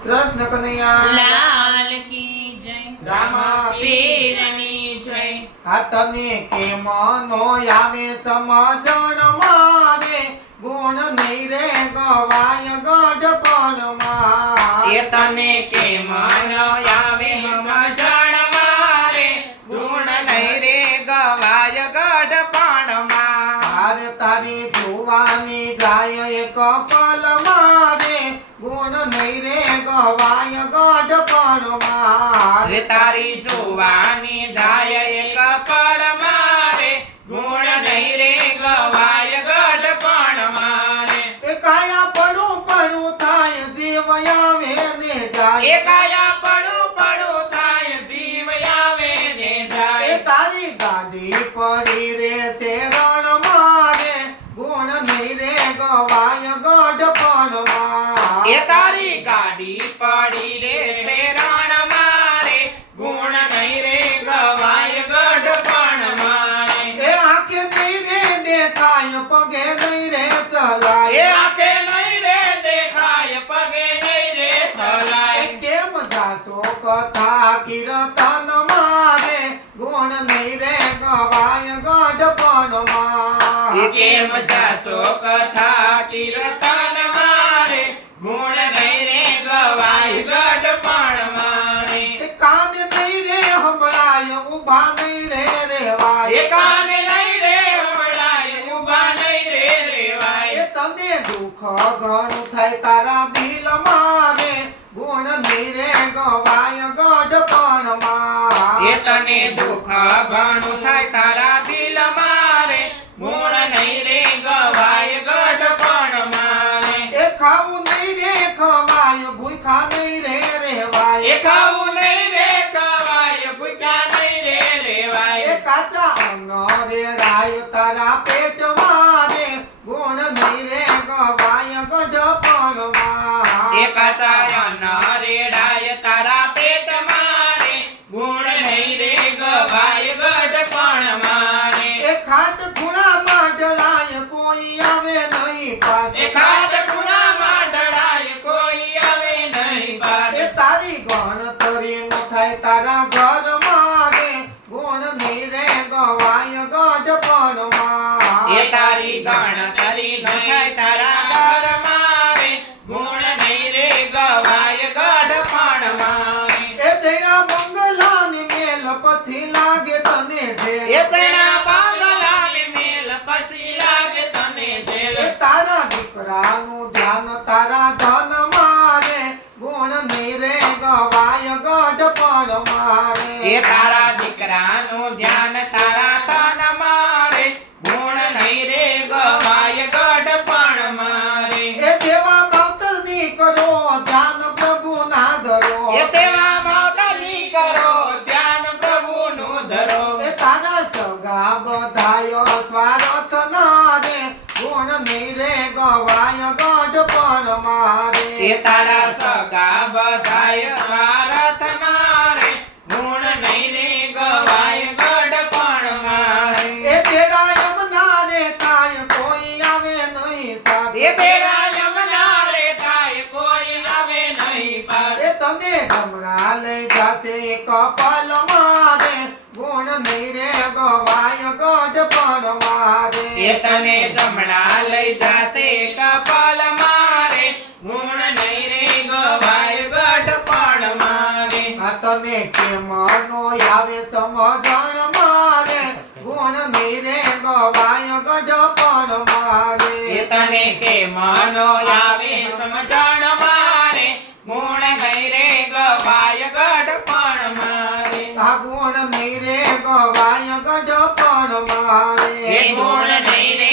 કૃષ્ણ કનૈયા લાલ કી જય રામા પીરની જય આ તને કેમ નો આવે સમજણ મારે ગુણ નહીં રે ગવાય ગઢપણમાં એ તને કેમ ન આવે સમજણ મારે ગુણ નહીં રે ગવાય ગઢપણમાં હાર તારી જોવાની જાય એક પલ મારે ગુણ નહીં રે ગવાય ગઢપણમાં રે તારી જોવાની જાય એક પળ મારે ગુણ નહીં રે ગવાય ગઢપણમાં એ કાયા પડું પડું થાય જીવ આવે ને એ જાય કાયા પડું પડું થાય જીવ આવે ને જાય એ તારી ગાડી પડી રે શેરણ મારે ગુણ નહીં રે ગવાય ગઢપણમાં એ તારી ગાડી પડી રે શેરણ મારે ગુણ નહીં રે ગવાય ગઢપણમાં એ આંખે નહીં રે દેખાય પગે નહીં રે એ ચલાય આંખે નહીં રે દેખાય પગે નહીં રે ચલાય કેમ જાશો કથા કીર્તન મારે ગુણ નહીં રે ગવાય ગઢપણમાં કેમ જાશો કથા કીર્તન મારે ગુણ નહીં રે ગવાય ગઢપણમાં એ કાન નહીં રે હંભળાય ઊભા નહીં રે રેવાય એ કાન નહીં રે હમણાય ઊભા નહીં રે રેવાય એ તને દુઃખ ઘણું થાય તારા દિલ મારે ગુણ નહીં રે ગવાય ગઢપણમાં એ તને દુઃખ ઘણું થાય તારા દિલ મારે ગુણ નહીં રે ગવાય ગઢપણમાં એ ખાવું નહીં રે ખવાય ભૂખા નહીં રે રેવાય એ ખાવું નહીં રે ખવાય ભૂખ્યા નહીં રે રેવાય એ કાચા અન્ન રેડાય તારા પેટ મારે ગુણ નહીં રે ગવાય ગઢપણમાં એ કાચા અન્ન રેડાય તારા પેટ મારે ગુણ નહીં રે ગવાય ગઢપણમાં એ ખાટ ખૂણામાં ઢળાય કોઈ આવે નહીં એ પાસે ખાટ ખૂણામાં ઢળાય કોઈ આવે નહીં પાસ એ તારી ગણતરી ન થાય તારા ઘર મારે ગુણ નહીં રે ગવાય ગઢપણમાં એ તારી ગણતરી ન થાય તારા ઘર મારે ગુણ નહીં રે ગવાય ગઢપણમાં એ જણા બંગલાની મેલ પછી લાગે તને એ જે ચણા બાંગલાની મેલ પછી લાગે તને એ જેલ તારા દીકરાનું ધ્યાન તારા ધન મારે ગુણ નહીં રે ગવાય ગઢપણમાં એ તારા દીકરાનું ધ્યાન તારા તન મારે ગુણ નહીં રે ગવાય ગઢપણમાં એ સેવા માવતરની કરો ધ્યાન પ્રભુ ના ધરો એ સેવા માતાની કરો ધ્યાન પ્રભુનું ધરો એ તારા સગા બધાય સ્વાર્થ ના રે ગુણ નહીં રે ગવાય ગઢપણમાં એ તારા સગા બધાય સ્વાર્થ નારે ગુણ નહીં રે ગવાય ગઢપણમાં એ તેરા યમના રે તાય કોઈ આવે નહીં સાથે એ બેડા યમના રે થાય કોઈ આવે નહીં પાર એ તને ગમરા લઈ જાશે કપાલ મારે ગુણ નહીં રે ગવાય ગઢપણમાં એ તને જમણા લઈ જાશે કપાલ મારે ગુણ નહીં રે ગવાય ગઢપણમાં આ તને કેમ નો આવે સમજણ મારે ગુણ નહીં રે ગવાય ગઢપણમાં એ તને કે મનો આવે સમજણ મારે ગુણ નહીં રે ગવાય ગઢપણમાં આ ગુણ નહીં રે ગવાય ગઢપણમાં એ ગુણ નહીં રે